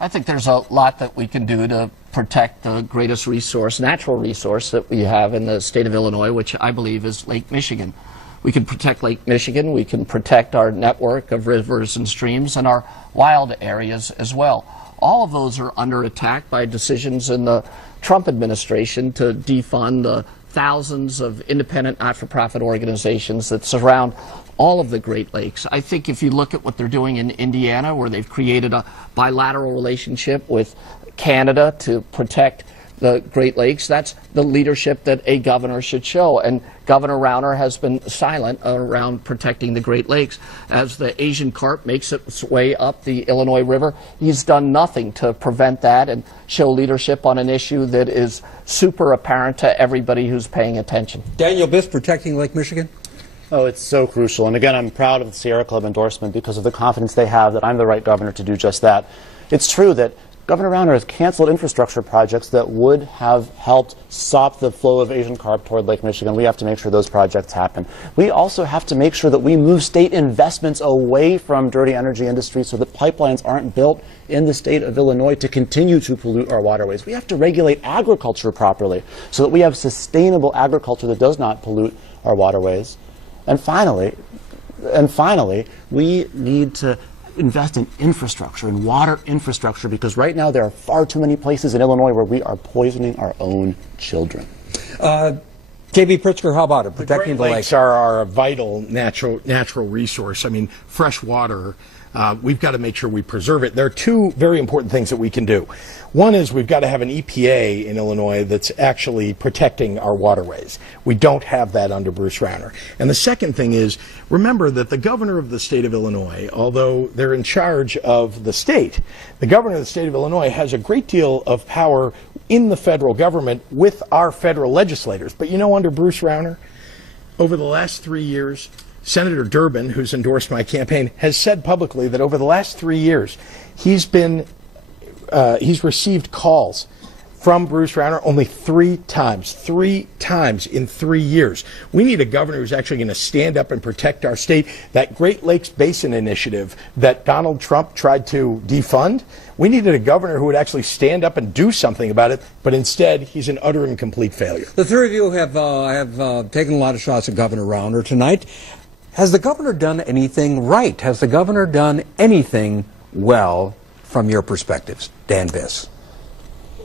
I think there's a lot that we can do to protect the greatest resource, natural resource that we have in the state of Illinois, which I believe is Lake Michigan. We can protect Lake Michigan, we can protect our network of rivers and streams and our wild areas as well. All of those are under attack by decisions in the Trump administration to defund the thousands of independent not-for-profit organizations that surround all of the Great Lakes. I think if you look at what they're doing in Indiana, where they've created a bilateral relationship with Canada to protect the Great Lakes, that's the leadership that a governor should show. And Governor Rauner has been silent around protecting the Great Lakes. As the Asian carp makes its way up the Illinois River, he's done nothing to prevent that and show leadership on an issue that is super apparent to everybody who's paying attention. Daniel Biss, protecting Lake Michigan? Oh, it's so crucial. And again, I'm proud of the Sierra Club endorsement because of the confidence they have that I'm the right governor to do just that. It's true that Governor Rauner has canceled infrastructure projects that would have helped stop the flow of Asian carp toward Lake Michigan. We have to make sure those projects happen. We also have to make sure that we move state investments away from dirty energy industry so that pipelines aren't built in the state of Illinois to continue to pollute our waterways. We have to regulate agriculture properly so that we have sustainable agriculture that does not pollute our waterways. And finally, we need to invest in infrastructure, in water infrastructure, because right now there are far too many places in Illinois where we are poisoning our own children. JB Pritzker, how about it? Protecting the lakes are a vital natural resource. I mean, fresh water, we've got to make sure we preserve it. There are two very important things that we can do. One is we've got to have an EPA in Illinois that's actually protecting our waterways. We don't have that under Bruce Rauner. And the second thing is, remember that the governor of the state of Illinois, although they're in charge of the state, the governor of the state of Illinois has a great deal of power in the federal government with our federal legislators. But you know, under Bruce Rauner, over the last 3 years, Senator Durbin, who's endorsed my campaign, has said publicly that over the last 3 years, he's received calls from Bruce Rauner only 3 times. 3 times in 3 years. We need a governor who's actually going to stand up and protect our state. That Great Lakes Basin Initiative that Donald Trump tried to defund, we needed a governor who would actually stand up and do something about it, but instead he's an utter and complete failure. The three of you have taken a lot of shots at Governor Rauner tonight. Has the governor done anything right? Has the governor done anything well from your perspectives? Dan Biss.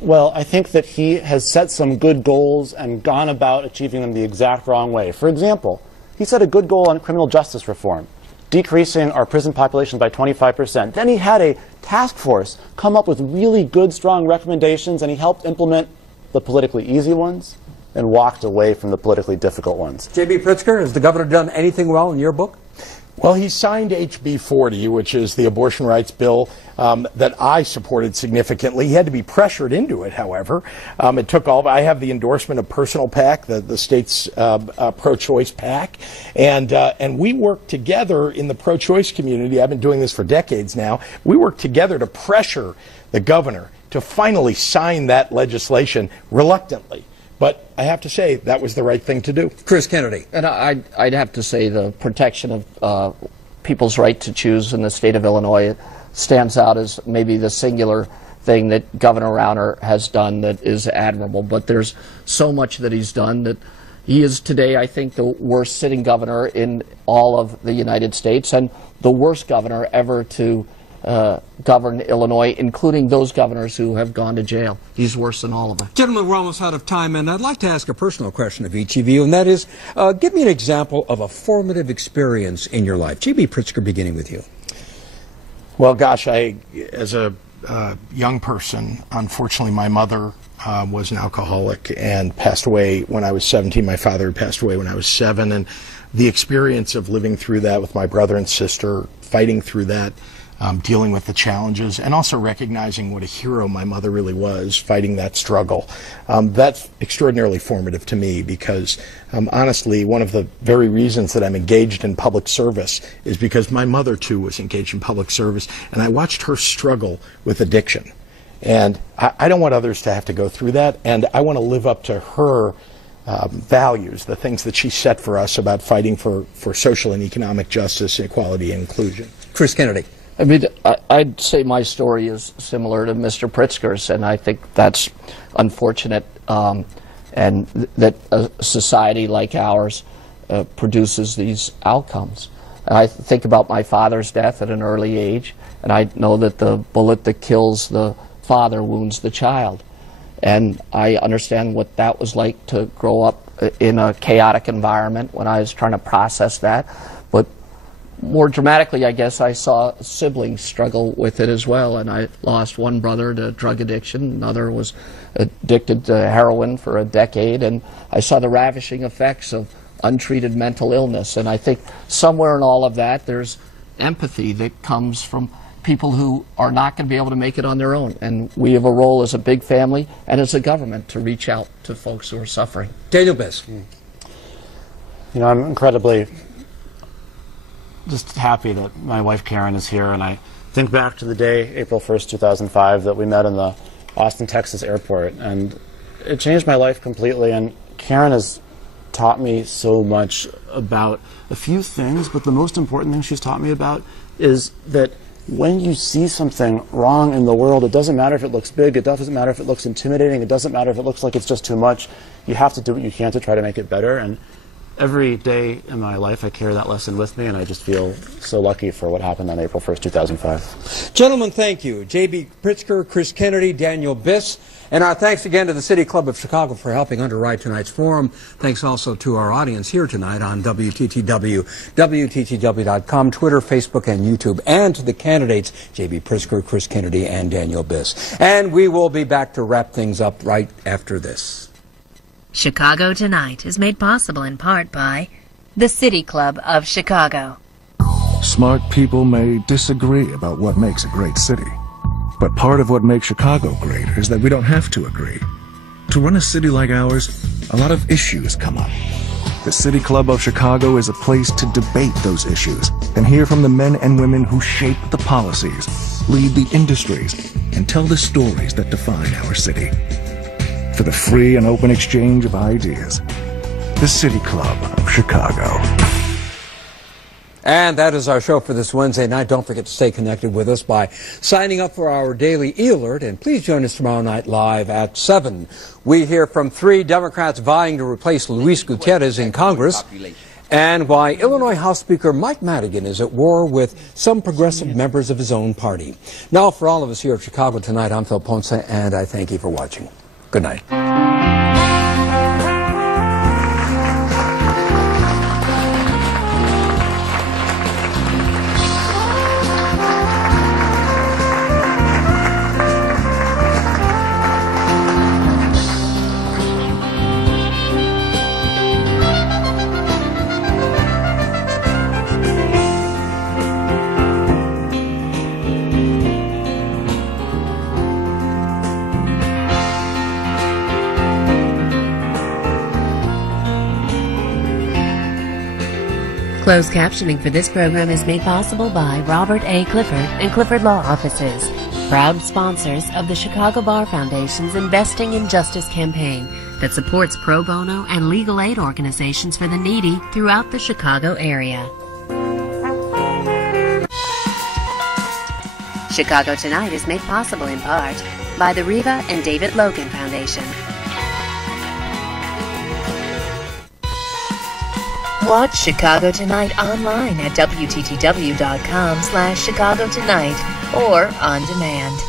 Well, I think that he has set some good goals and gone about achieving them the exact wrong way. For example, he set a good goal on criminal justice reform, decreasing our prison population by 25%. Then he had a task force come up with really good, strong recommendations, and he helped implement the politically easy ones and walked away from the politically difficult ones. JB Pritzker, has the governor done anything well in your book? Well, he signed HB 40, which is the abortion rights bill that I supported significantly. He had to be pressured into it, however. It took all. I have the endorsement of Personal PAC, the state's pro-choice PAC, and we work together in the pro-choice community. I've been doing this for decades now. We work together to pressure the governor to finally sign that legislation reluctantly. But I have to say, that was the right thing to do. Chris Kennedy. And I'd have to say the protection of people's right to choose in the state of Illinois stands out as maybe the singular thing that Governor Rauner has done that is admirable. But there's so much that he's done that he is today, I think, the worst sitting governor in all of the United States and the worst governor ever to govern Illinois, including those governors who have gone to jail. He's worse than all of them. Gentlemen, we're almost out of time, and I'd like to ask a personal question of each of you, and that is, give me an example of a formative experience in your life. JB Pritzker, beginning with you. Well, gosh, as a young person, unfortunately, my mother was an alcoholic and passed away when I was 17. My father passed away when I was 7, and the experience of living through that with my brother and sister, fighting through that, dealing with the challenges, and also recognizing what a hero my mother really was, fighting that struggle. That's extraordinarily formative to me because, honestly, one of the very reasons that I'm engaged in public service is because my mother, too, was engaged in public service, and I watched her struggle with addiction. And I don't want others to have to go through that, and I want to live up to her values, the things that she set for us about fighting for social and economic justice, equality, and inclusion. Chris Kennedy. I mean, I'd say my story is similar to Mr. Pritzker's, and I think that's unfortunate, and that a society like ours produces these outcomes. And I think about my father's death at an early age, and I know that the bullet that kills the father wounds the child. And I understand what that was like to grow up in a chaotic environment when I was trying to process that. But more dramatically, I guess, I saw siblings struggle with it as well, and I lost one brother to drug addiction, another was addicted to heroin for a decade, and I saw the ravishing effects of untreated mental illness. And I think somewhere in all of that there's empathy that comes from people who are not going to be able to make it on their own, and we have a role as a big family and as a government to reach out to folks who are suffering. Daniel Biss. You know, I'm incredibly just happy that my wife Karen is here, and I think back to the day, April 1st, 2005, that we met in the Austin, Texas airport, and it changed my life completely. And Karen has taught me so much about a few things, but the most important thing she's taught me about is that when you see something wrong in the world, it doesn't matter if it looks big, it doesn't matter if it looks intimidating, it doesn't matter if it looks like it's just too much. You have to do what you can to try to make it better. And every day in my life, I carry that lesson with me, and I just feel so lucky for what happened on April 1st, 2005. Gentlemen, thank you. JB Pritzker, Chris Kennedy, Daniel Biss, and our thanks again to the City Club of Chicago for helping underwrite tonight's forum. Thanks also to our audience here tonight on WTTW, WTTW.com, Twitter, Facebook, and YouTube, and to the candidates, JB Pritzker, Chris Kennedy, and Daniel Biss. And we will be back to wrap things up right after this. Chicago Tonight is made possible in part by the City Club of Chicago. Smart people may disagree about what makes a great city. But part of what makes Chicago great is that we don't have to agree. To run a city like ours, a lot of issues come up. The City Club of Chicago is a place to debate those issues and hear from the men and women who shape the policies, lead the industries, and tell the stories that define our city. For the free and open exchange of ideas, the City Club of Chicago. And that is our show for this Wednesday night. Don't forget to stay connected with us by signing up for our daily e-alert, and please join us tomorrow night live at 7. We hear from 3 Democrats vying to replace Luis Gutierrez in Congress, and why Illinois House Speaker Mike Madigan is at war with some progressive members of his own party. Now, for all of us here at Chicago Tonight, I'm Phil Ponce, and I thank you for watching. Good night. Closed captioning for this program is made possible by Robert A. Clifford and Clifford Law Offices, proud sponsors of the Chicago Bar Foundation's Investing in Justice campaign that supports pro bono and legal aid organizations for the needy throughout the Chicago area. Chicago Tonight is made possible in part by the Reva and David Logan Foundation. Watch Chicago Tonight online at WTTW.com/Chicago Tonight or on demand.